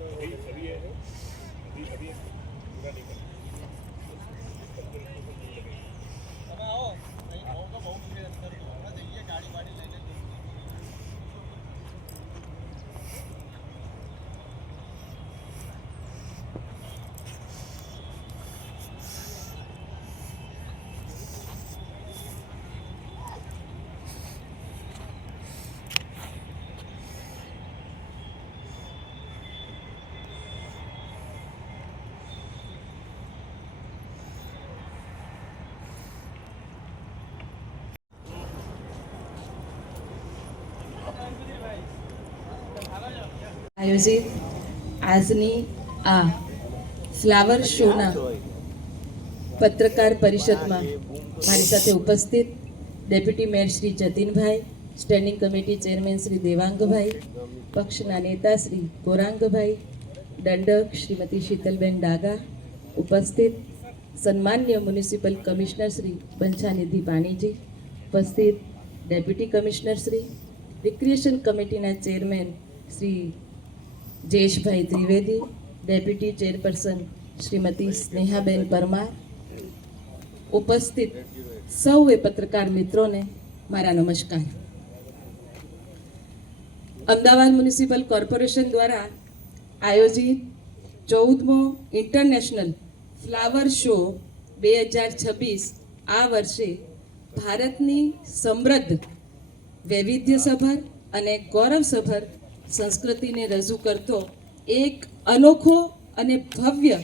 अभी अभी है अभी अभी पूरा नहीं આયોજિત આજની આ ફ્લાવર શોના પત્રકાર પરિષદમાં મારી સાથે ઉપસ્થિત deputy mayor Shri Jatinbhai, standing committee chairman Shri Devangbhai, પક્ષના નેતા શ્રી ગોરાંગભાઈ, દંડક શ્રીમતી શીતલબેન ડાગા ઉપસ્થિત, સન્માન્ય મ્યુનિસિપલ કમિશનર શ્રી બંછાનિધિ પાણીજી ઉપસ્થિત, ડેપ્યુટી કમિશનર શ્રી રિક્રિએશન કમિટીના chairman Shri Jayeshbhai Trivedi, deputy chairperson Shrimati Snehaben Parmar. ઉપસ્થિત સૌએ પત્રકાર મિત્રોને મારા નમસ્કાર. અમદાવાદ મ્યુનિસિપલ કોર્પોરેશન દ્વારા આયોજિત ચૌદમો ઇન્ટરનેશનલ ફ્લાવર શો બે હજાર છવ્વીસ આ વર્ષે ભારતની સમૃદ્ધ વૈવિધ્યસભર અને ગૌરવસભર સંસ્કૃતિને રજૂ કરતો એક અનોખો અને ભવ્ય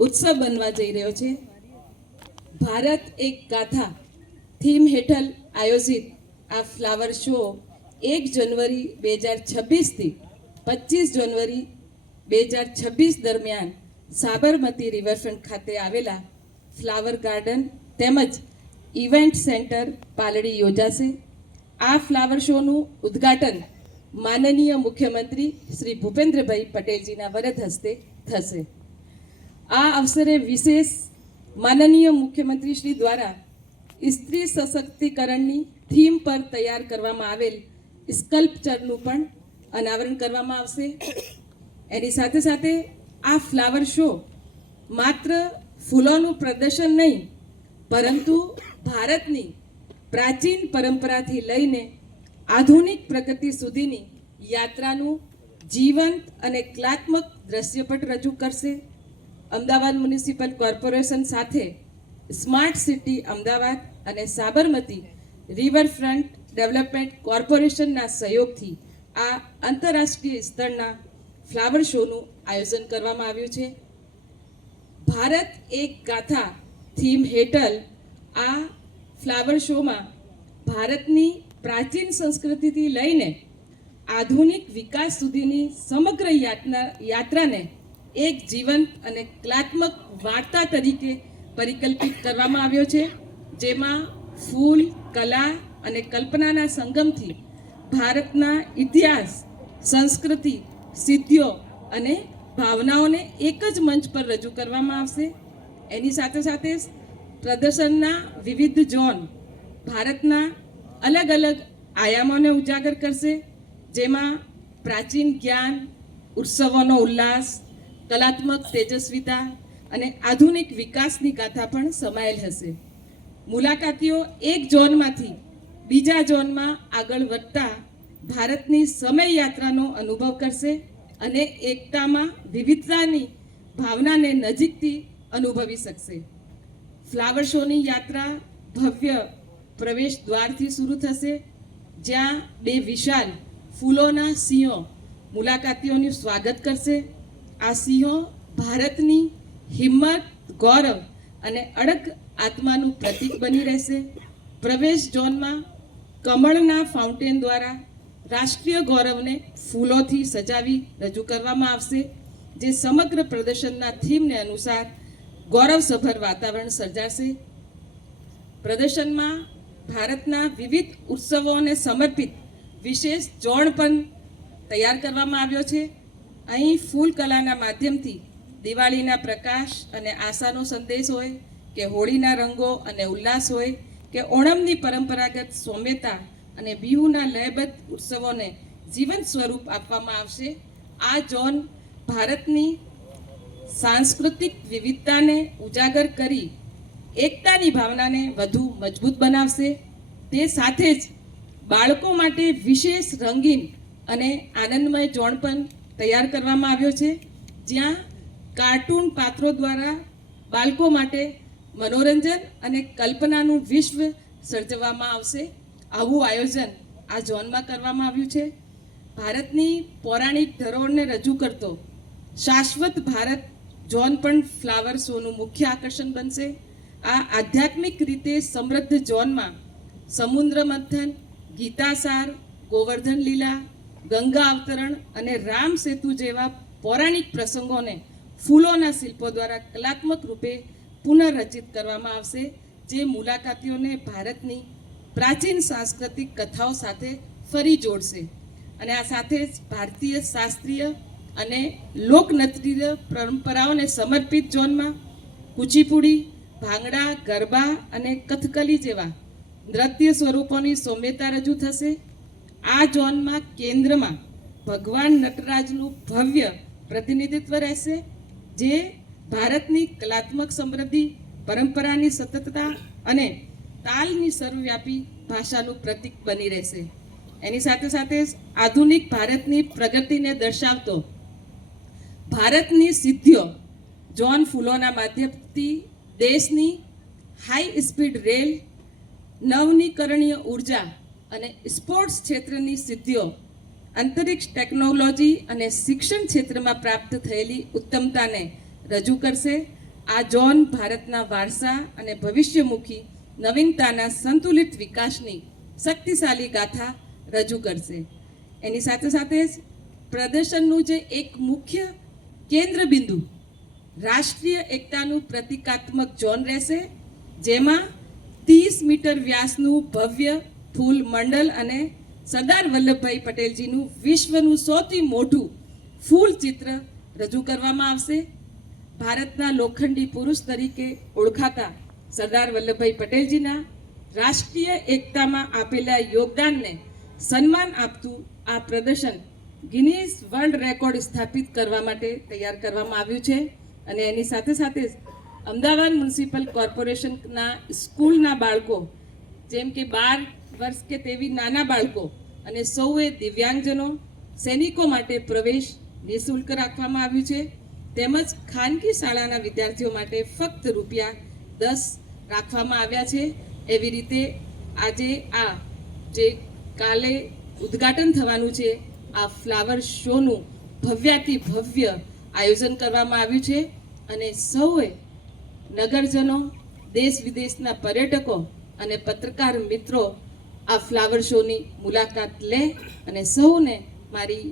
ઉત્સવ બનવા જઈ રહ્યો છે. ભારત એક ગાથા થીમ હેઠળ આયોજિત આ ફ્લાવર શો એક જાન્યુઆરી બે હજાર છવ્વીસથી પચીસ જાન્યુઆરી બે હજાર છવ્વીસ દરમિયાન સાબરમતી રિવરફ્રન્ટ ખાતે આવેલા ફ્લાવર ગાર્ડન તેમજ ઇવેન્ટ સેન્ટર પાલડી યોજાશે. આ ફ્લાવર શોનું ઉદ્ઘાટન માનનીય મુખ્યમંત્રી શ્રી ભૂપેન્દ્રભાઈ પટેલજીના વરદ હસ્તે થશે. આ અવસરે વિશેષ માનનીય મુખ્યમંત્રી શ્રી દ્વારા સ્ત્રી સશક્તિકરણની થીમ પર તૈયાર કરવામાં આવેલ સ્કલ્પચરનું પણ અનાવરણ કરવામાં આવશે. એની સાથે સાથે આ ફ્લાવર શો માત્ર ફૂલોનું પ્રદર્શન નહીં, પરંતુ ભારતની પ્રાચીન પરંપરાથી લઈને આધુનિક પ્રગતિ સુધીની યાત્રાનું જીવંત અને કલાત્મક દ્રશ્યપટ રજૂ કરશે. અમદાવાદ મ્યુનિસિપલ કોર્પોરેશન સાથે સ્માર્ટ સિટી અમદાવાદ અને સાબરમતી રિવરફ્રન્ટ ડેવલપમેન્ટ કોર્પોરેશનના સહયોગથી આ આંતરરાષ્ટ્રીય સ્તરના ફ્લાવર શોનું આયોજન કરવામાં આવ્યું છે. ભારત એક ગાથા થીમ હેઠળ આ ફ્લાવર શોમાં ભારતની પ્રાચીન સંસ્કૃતિથી લઈને આધુનિક વિકાસ સુધીની સમગ્ર યાત્રા યાત્રાને એક જીવંત અને કલાત્મક વાર્તા તરીકે પરિકલ્પિત કરવામાં આવ્યો છે, જેમાં ફૂલ, કલા અને કલ્પનાના સંગમથી ભારતના ઇતિહાસ, સંસ્કૃતિ, સિદ્ધિઓ અને ભાવનાઓને એક જ મંચ પર રજૂ કરવામાં આવશે. એની સાથે સાથે પ્રદર્શનના વિવિધ ઝોન ભારતના અલગ અલગ આયામોને ઉજાગર કરશે, જેમાં પ્રાચીન જ્ઞાન, ઉત્સવોનો ઉલ્લાસ, કલાત્મક તેજસ્વીતા અને આધુનિક વિકાસની ગાથા પણ સમાયેલ હશે. મુલાકાતીઓ એક ઝોનમાંથી બીજા ઝોનમાં આગળ વધતા ભારતની સમય યાત્રાનો અનુભવ કરશે અને એકતામાં વિવિધતાની ભાવનાને નજીકથી અનુભવી શકશે. ફ્લાવર શોની યાત્રા ભવ્ય પ્રવેશ દ્વારથી શરૂ થશે, જ્યાં બે વિશાલ ફૂલોના સિંહો મુલાકાતીઓનું સ્વાગત કરશે. આ સિંહો ભારતની હિંમત, ગૌરવ અને અડગ આત્માનું પ્રતીક બની રહેશે. પ્રવેશ ઝોનમાં કમળના ફાઉન્ટેન દ્વારા રાષ્ટ્રીય ગૌરવને ફૂલોથી સજાવી રજૂ કરવામાં આવશે, જે સમગ્ર પ્રદર્શનના થીમને અનુસાર ગૌરવસભર વાતાવરણ સર્જાશે. પ્રદર્શનમાં ભારતના વિવિધ ઉત્સવોને સમર્પિત વિશેષ જોડ પણ તૈયાર કરવામાં આવ્યો છે. અહીં ફૂલ કલાના માધ્યમથી દિવાળીના પ્રકાશ અને આશાનો સંદેશ હોય કે હોળીના રંગો અને ઉલ્લાસ હોય કે ઓણમની પરંપરાગત સૌમ્યતા અને બિહુના લયબદ્ધ ઉત્સવોને જીવંત સ્વરૂપ આપવામાં આવશે. આ ઝોન ભારતની સાંસ્કૃતિક વિવિધતાને ઉજાગર કરી એકતાની ભાવનાને વધુ મજબૂત બનાવશે. તે સાથે જ બાળકો માટે વિશેષ રંગીન અને આનંદમય જોણ પણ તૈયાર કરવામાં આવ્યો છે. જ્યાં કાર્ટૂન પાત્રો દ્વારા બાળકો માટે મનોરંજન અને કલ્પનાનું વિશ્વ સર્જવામાં આવશે. આવું આયોજન આ ઝોનમાં કરવામાં આવ્યું છે. ભારતની પૌરાણિક ધરોહરને રજૂ કરતો શાશ્વત ભારત ઝોન પણ ફ્લાવર શોનું મુખ્ય આકર્ષણ બનશે. આ આધ્યાત્મિક રીતે સમૃદ્ધ ઝોનમાં સમુદ્ર મંથન, ગીતાસાર, ગોવર્ધન લીલા, ગંગા અવતરણ અને રામ સેતુ જેવા પૌરાણિક પ્રસંગોને ફૂલોના શિલ્પો દ્વારા કલાત્મક રૂપે પુનઃરચિત કરવામાં આવશે, જે મુલાકાતીઓને ભારતની પ્રાચીન સાંસ્કૃતિક કથાઓ સાથે ફરી જોડશે. અને આ સાથે જ ભારતીય શાસ્ત્રીય અને લોકનૃત્ય પરંપરાઓને સમર્પિત ઝોનમાં કુચીપુડી ભાંગડા, ગરબા અને કથકલી જેવા નૃત્ય સ્વરૂપોની સૌમ્યતા રજૂ થશે. આ ઝોનમાં કેન્દ્રમાં ભગવાન નટરાજનું ભવ્ય પ્રતિનિધિત્વ રહેશે, જે ભારતની કલાત્મક સમૃદ્ધિ, પરંપરાની સતતતા અને તાલની સર્વવ્યાપી ભાષાનું પ્રતીક બની રહેશે. એની સાથે સાથે આધુનિક ભારતની પ્રગતિને દર્શાવતો ભારતની સિદ્ધિઓ જોન ફૂલોના માધ્યમથી દેશની હાઈ સ્પીડ રેલ નવનીકરણીય ઊર્જા અને સ્પોર્ટ્સ ક્ષેત્રની સિદ્ધિઓ, અંતરિક્ષ ટેકનોલોજી અને શિક્ષણ ક્ષેત્રમાં પ્રાપ્ત થયેલી ઉત્તમતાને રજૂ કરશે. આ ઝોન ભારતના વારસા અને ભવિષ્યમુખી નવીનતાના સંતુલિત વિકાસની શક્તિશાળી ગાથા રજૂ કરશે. એની સાથે સાથે જ પ્રદર્શનનું જે એક મુખ્ય કેન્દ્ર બિંદુ રાષ્ટ્રીય એકતાનું પ્રતિકાત્મક ઝોન રહેશે, જેમાં ત્રીસ મીટર વ્યાસનું ભવ્ય ફૂલ મંડલ અને સરદાર વલ્લભભાઈ પટેલજીનું વિશ્વનું સૌથી મોટું ફૂલ ચિત્ર રજૂ કરવામાં આવશે. ભારતના લોખંડી પુરુષ તરીકે ઓળખાતા સરદાર વલ્લભભાઈ પટેલજીના રાષ્ટ્રીય એકતામાં આપેલા યોગદાનને સન્માન આપતું આ પ્રદર્શન ગિનીસ વર્લ્ડ રેકોર્ડ સ્થાપિત કરવા માટે તૈયાર કરવામાં આવ્યું છે. અને એની સાથે સાથે અમદાવાદ મ્યુનિસિપલ કોર્પોરેશનના સ્કૂલના બાળકો, જેમ કે બાર વર્ષ કે તેવી નાના બાળકો અને સૌએ દિવ્યાંગજનો, સૈનિકો માટે પ્રવેશ નિઃશુલ્ક રાખવામાં આવ્યું છે. તેમજ ખાનગી શાળાના વિદ્યાર્થીઓ માટે ફક્ત રૂપિયા દસ રાખવામાં આવ્યા છે. એવી રીતે આજે આ જે કાલે ઉદ્ઘાટન થવાનું છે, આ ફ્લાવર શોનું ભવ્યાતિ ભવ્ય આયોજન કરવામાં આવ્યું છે. અને સૌએ નગરજનો, દેશ વિદેશના પર્યટકો અને પત્રકાર મિત્રો આ ફ્લાવર શોની મુલાકાત લે અને સૌને મારી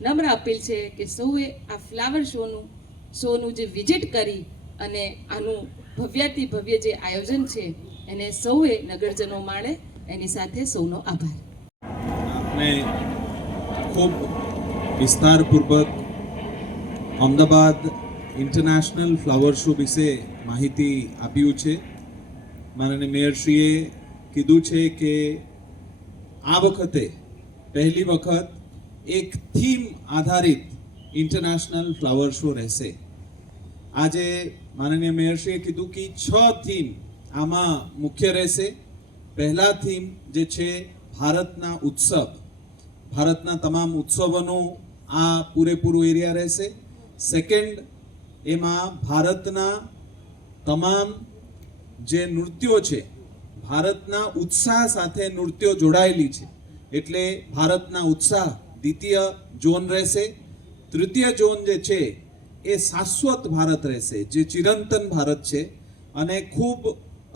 નમ્ર અપીલ છે કે સૌએ આ ફ્લાવર શોનું શોનું જે વિઝિટ કરી અને આનું ભવ્યાતિ ભવ્ય જે આયોજન છે, એને સૌએ નગરજનો માણે, એની સાથે સૌનો આભાર. આપને ખૂબ વિસ્તારપૂર્વક અમદાવાદ ઇન્ટરનેશનલ ફ્લાવર શો વિશે માહિતી આપ્યું છે. માનનીય મેયરશ્રીએ કીધું છે કે આ વખતે પહેલી વખત એક થીમ આધારિત ઇન્ટરનેશનલ ફ્લાવર શો રહેશે. આજે માનનીય મેયરશ્રીએ કીધું કે છ થીમ આમાં મુખ્ય રહેશે. પહેલા થીમ જે છે ભારતના ઉત્સવ. ભારતના તમામ ઉત્સવોનું આ પૂરેપૂરું એરિયા રહેશે. સેકન્ડ એમાં ભારતના તમામ જે નૃત્યો છે, ભારતના ઉત્સાહ સાથે નૃત્યો જોડાયેલી છે. એટલે ભારતના ઉત્સાહ દ્વિતીય ઝોન રહેશે. તૃતીય ઝોન જે છે, એ શાશ્વત ભારત રહેશે, જે ચિરંતન ભારત છે. અને ખૂબ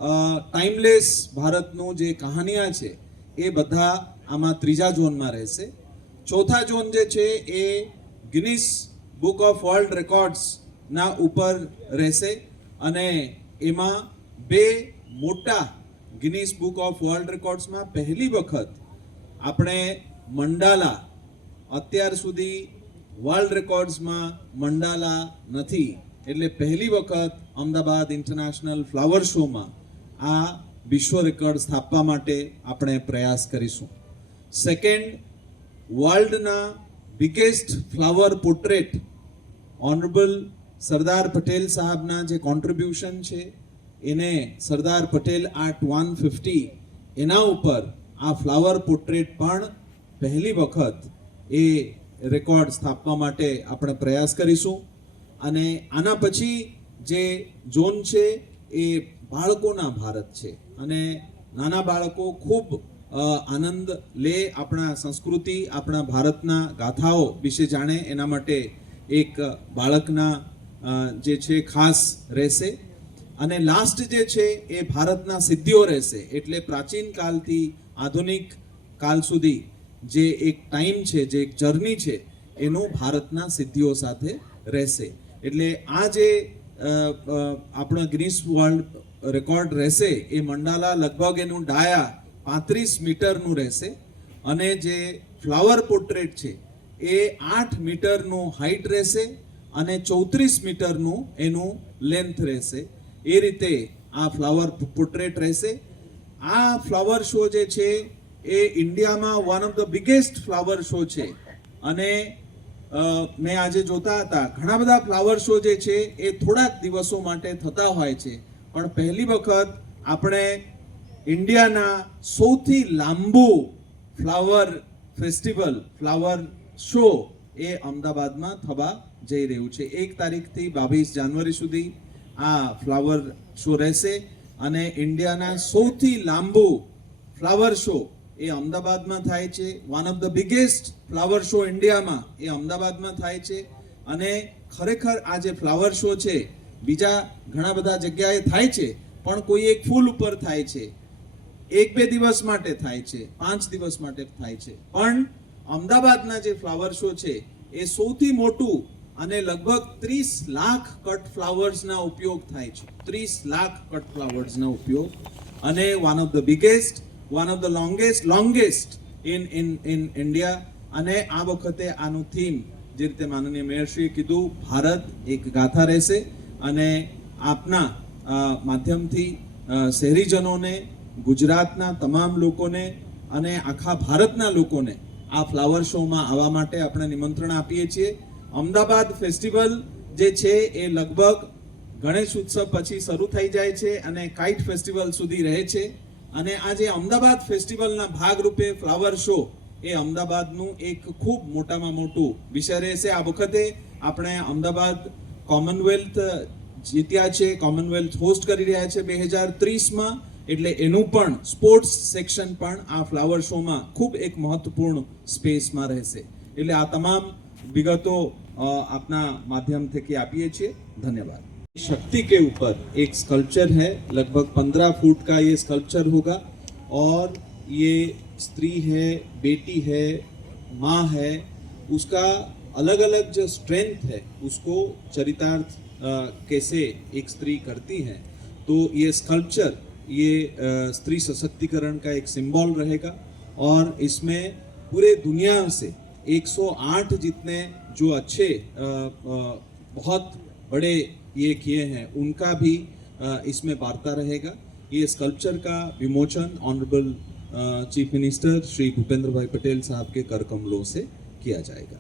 ટાઈમલેસ ભારતનું જે કહાનિયા છે, એ બધા આમાં ત્રીજા ઝોનમાં રહેશે. ચોથા ઝોન જે છે, એ ગિનિસ બુક ઓફ વર્લ્ડ રેકોર્ડ્સના ઉપર રહેશે અને એમાં બે મોટા ગિનિસ બુક ઓફ વર્લ્ડ રેકોર્ડ્સમાં પહેલી વખત આપણે મંડાલા અત્યાર સુધી વર્લ્ડ રેકોર્ડ્સમાં મંડાલા નથી. એટલે પહેલી વખત અમદાવાદ ઇન્ટરનેશનલ ફ્લાવર શોમાં આ વિશ્વ રેકોર્ડ સ્થાપવા માટે આપણે પ્રયાસ કરીશું. Second વર્લ્ડના biggest flower portrait honourable Sardar Patel સાહેબના જે કોન્ટ્રીબ્યુશન છે, એને Sardar Patel art one fifty એના ઉપર આ ફ્લાવર પોર્ટ્રેટ પણ પહેલી વખત એ રેકોર્ડ સ્થાપવા માટે આપણે પ્રયાસ કરીશું. અને આના પછી જે ઝોન છે, એ બાળકોના ભારત છે. અને નાના બાળકો ખૂબ આનંદ લે આપણા સંસ્કૃતિ, આપણા ભારતના ગાથાઓ વિશે જાણે. એના માટે એક બાળકના જે છે ખાસ રહેશે. અને લાસ્ટ જે છે એ ભારતના સિદ્ધિઓ રહેશે. એટલે પ્રાચીન કાલથી આધુનિક કાલ સુધી જે એક ટાઈમ છે, જે એક જર્ની છે, એનું ભારતના સિદ્ધિઓ સાથે રહેશે. એટલે આ જે આપણા ગ્રીસ વર્લ્ડ રેકોર્ડ રહેશે, એ મંડાલા લગભગ એનું ડાયા પાંત્રીસ મીટરનું રહેશે. અને જે ફ્લાવર પોર્ટ્રેટ છે, એ આઠ મીટરનું હાઈટ રહેશે. અને ચોત્રીસ મીટરનું એનું લેન્થ રહેશે. એ રીતે આ ફ્લાવર પોર્ટ્રેટ રહેશે. આ ફ્લાવર શો જે છે, એ ઇન્ડિયામાં one of the biggest flower show છે. અને મેં આજે જોતા હતા. ઘણા બધા ફ્લાવર શો જે છે, એ થોડાક દિવસો માટે થતા હોય છે. પણ પહેલી વખત આપણે ઇન્ડિયાના સૌથી લાંબુ ફ્લાવર ફેસ્ટિવલ ફ્લાવર શો એ અમદાવાદમાં થવા જઈ રહ્યું છે. એક તારીખથી બાવીસ જાન્યુઆરી સુધી આ ફ્લાવર શો રહેશે અને ઇન્ડિયાના સૌથી લાંબો ફ્લાવર શો એ અમદાવાદમાં થાય છે. One of the biggest flower show ઇન્ડિયામાં એ અમદાવાદમાં થાય છે. અને ખરેખર આ જે ફ્લાવર શો છે, બીજા ઘણા બધા જગ્યાએ થાય છે, પણ કોઈ એક ફૂલ ઉપર થાય છે. એક બે દિવસ માટે થાય છે, પાંચ દિવસ માટે થાય છે. પણ અમદાવાદના જે ફ્લાવર શો છે, એ સૌથી મોટું અને લગભગ ત્રીસ લાખ કટ ફ્લાવર્સના ઉપયોગ થાય છે. ત્રીસ લાખ કટ ફ્લાવર્સનો ઉપયોગ. અને one of the biggest one of the longest longest in in in India અને આ વખતે આનું થીમ જે રીતે માનનીય મેયરશ્રીએ કીધું, ભારત એક ગાથા રહેશે. અને આપના માધ્યમથી શહેરીજનોને, ગુજરાતના તમામ લોકોને અને આખા ભારતના લોકોને આ ફ્લાવર શોમાં આવવા માટે આપણે નિમંત્રણ આપીએ છીએ. અમદાવાદ ફેસ્ટિવલ જે છે એ લગભગ ગણેશ ઉત્સવ પછી શરૂ થઈ જાય છે અને કાઇટ ફેસ્ટિવલ સુધી રહે છે. અને આ જે અમદાવાદ ફેસ્ટિવલના ભાગરૂપે ફ્લાવર શો એ અમદાવાદનું એક ખૂબ મોટામાં મોટું વિષય રહેશે. આ વખતે આપણે અમદાવાદ કોમનવેલ્થ જીત્યા છે, કોમનવેલ્થ હોસ્ટ કરી રહ્યા છે બે હજાર ત્રીસમાં. એટલે એનું પણ સ્પોર્ટ્સ સેક્શન પણ આ ફ્લાવર શોમાં ખૂબ એક મહત્વપૂર્ણ સ્પેસમાં રહેશે. એટલે આ તમામ વિગતો अपना माध्यम थे कि आप આપીએ चाहिए। धन्यवाद। शक्ति के ऊपर एक स्कल्पचर है, लगभग पंद्रह फुट का ये स्कल्पचर होगा और ये स्त्री है, बेटी है, माँ है, उसका अलग अलग जो स्ट्रेंथ है, उसको चरितार्थ कैसे एक स्त्री करती है तो ये स्कल्पचर ये स्त्री सशक्तिकरण का एक सिंबल रहेगा और इसमें पूरे दुनिया से 108 जितने जो अच्छे बहुत बड़े ये किए हैं, उनका भी इसमें वार्ता रहेगा। ये स्कल्पचर का विमोचन honourable chief minister Shri Bhupendra bhai Patel sahab के कर कमलों से किया जाएगा।